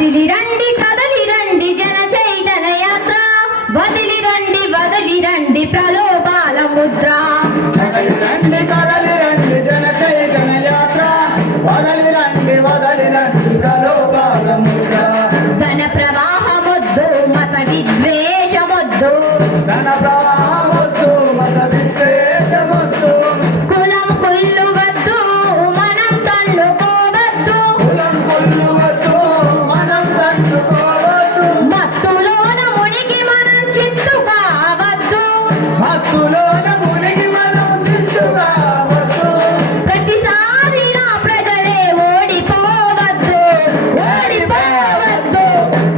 కదిలి రండి జన చైతన్య యాత్ర వదిలి రండి ప్రలోభాల ముద్ర కదలి రండి జన చైతన్య యాత్ర వదలి రండి ప్రలోభాల ముద్ర ధన ప్రవాహమొద్దు మత విద్వేషమొద్దు ధన ప్రవాహమొద్దు మత విద్వేషమొద్దు కులం కుళ్ళు వద్దు మనం తన్నుకోవద్దు కులం కుళ్ళు వద్దు మనం తన్నుకోవద్దు మత్తులోన మునిగి మనం చిత్తు కావద్దు మత్తులోన మునిగి మనం చిత్తు కావద్దు ప్రతిసారి నా ప్రజలే ఓడిపోవద్దు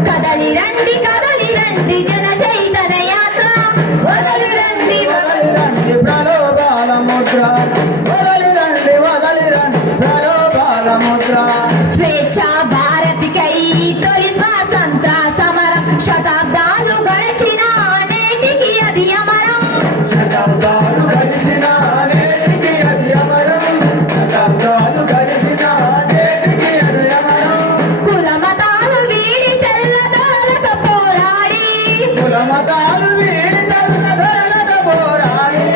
కదలి రండి జన చైతన్య యాత్ర వదలి రండి ప్రలోభాల ముద్ర వదలి రండి ప్రలోభాల ముద్ర స్వేచ్ఛా భారతికై తొలి స్వాతంత్ర సమరం శతాబ్దాలు గడిచిన నేటికి అది అమరం శతాబ్దాలు గడిచిన నేటికి అది అమరం శతాబ్దాలు గడిచిన నేటికి అది అమరం కుల మతాలు వీడి తెల్లదొరలతో పోరాడి కులమతాలు వీడి తెల్లదొరలతో పోరాడి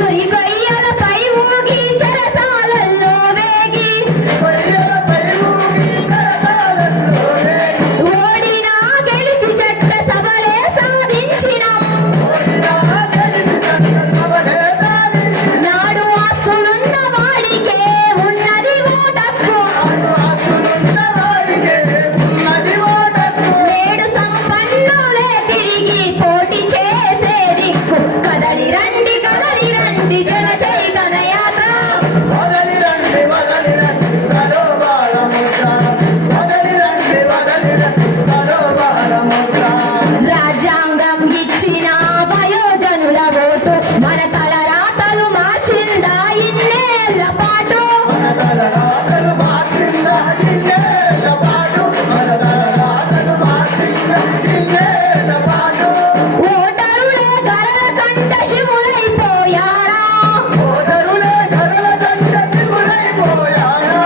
ఉరి కొయ్యలపై ఊగి చెరసాలల్లో వేగి కొయ్యలపై ఊగి సరసాలలో వేగి ఓడినా గెలిచి చట్ట సభలే సాధించినాం ఓడినా గెలిచి చట్టసభలే సాధించిన నాడు ఆస్తులున్న వాడికే ఉన్నది ఓటక్కు నాడు ఆస్తులున్న వాడికే ఉన్నది ఓటక్కు నేడు సంపన్నులే తిరిగి పోటీ చేసే దిక్కు కదలి రండి జన చైతన్య యాత్ర వదలి రండి ప్రలోభాల ముద్ర వదలి రండి ప్రలోభాల ముద్ర రాజ్యాంగం ఇచ్చిన వయోజనుల ఓటు మన తలరాతలు మార్చిందా ఇన్నేళ్ల పాటు మన తలరాతలు మార్చిందా ఇన్నేళ్ల పాటు మన తలరాతలు మార్చిందా ఇన్నేళ్ల పాటు ఓటరులే గరల కంట శివులైపోయారా ఓటరులే గరల కంట శివులైపోయారా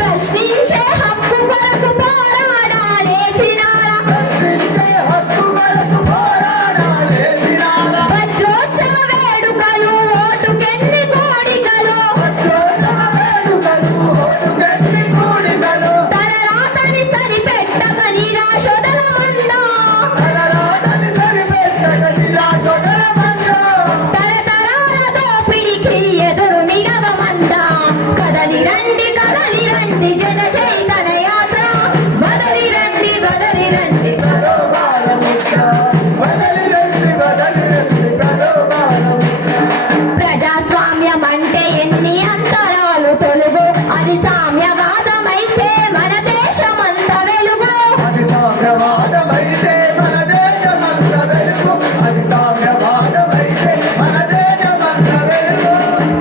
ప్రశ్నించే హక్కు కొరకు పోరాడాలేచినారా ప్రశ్నించే హక్కు వరకు పోరాడాలేసినారా వజ్రోత్సవ వేడుకలు ఓటుకెన్ని కోడికలు వజ్రోత్సవ వేడుకలు ఓటుకెన్ని కూడికలు తలరాతని సరిపెట్టక నిరాశోదల మందా తలరాతని సరిపెట్టక నిరాశోదల మందా తరతరాల దోపిడికి ఎదురు నిలవమందా కదలి రండి జన చైతన్య యాత్ర వదలి రండి ప్రలోభాల ముద్ర వదలి రండి ప్రలోభాల ముద్ర ప్రజాస్వామ్యం అంటే ఎన్ని అంతరాలు తొలుగు అది సామ్యవాదమైతే మన దేశమంత వెలుగు అది సామ్యవాదమైతే మన దేశమంత వెలుగు అది సామ్యవాదమైతే మన దేశమంత వెలుగు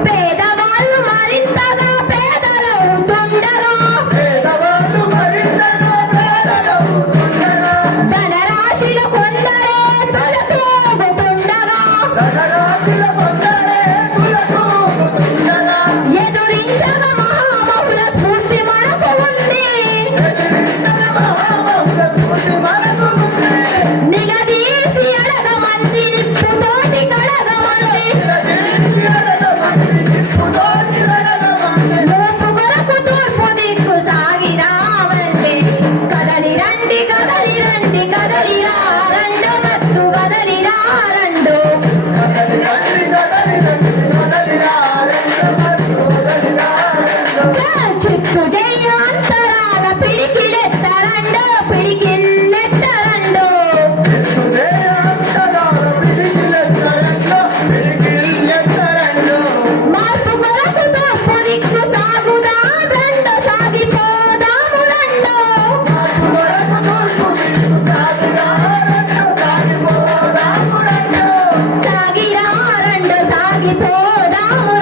పేదవాళ్ళు మరింతగా పేదలవుతుండగా పేదవాళ్ళు మరింతగా పేదలవుతుండగా ధనరాశిలో కొందరే తొలతూగుతుండగా ధనరాశిల కొందరే తులతూగుతుండగా ఎదురించగా మహామహుల స్ఫూర్తి మనకు ఉంది ఎదిరించిన మహామహుల స్ఫూర్తి మనకు ఉంది. నిలదీసి అడగమంది నిప్పుతోటి కడగమంది నిలదీసి అడగమంది నిప్పుతోటి అడగమంది మూపు కొరకు తూర్పు దిక్కు సాగి రావండి కదలి రండి రా రెండు మత్తు వదలి రా రెండు కదలి రండి చల్ చిత్తు జయ అంతరాల పిడికిలెత్తరండు చిత్తు జయాంతరాల పిడికిలెత్తరండు మార్పు కొరకు తూర్పు దిక్కు సాగుదా రెండు సాగిపోదాము రెండు మార్పు కొరకు తూర్పు దిక్కు సాగిరా రెండు సాగిపోదాము రెండు సాగిరా రెండు సాగిపోదాము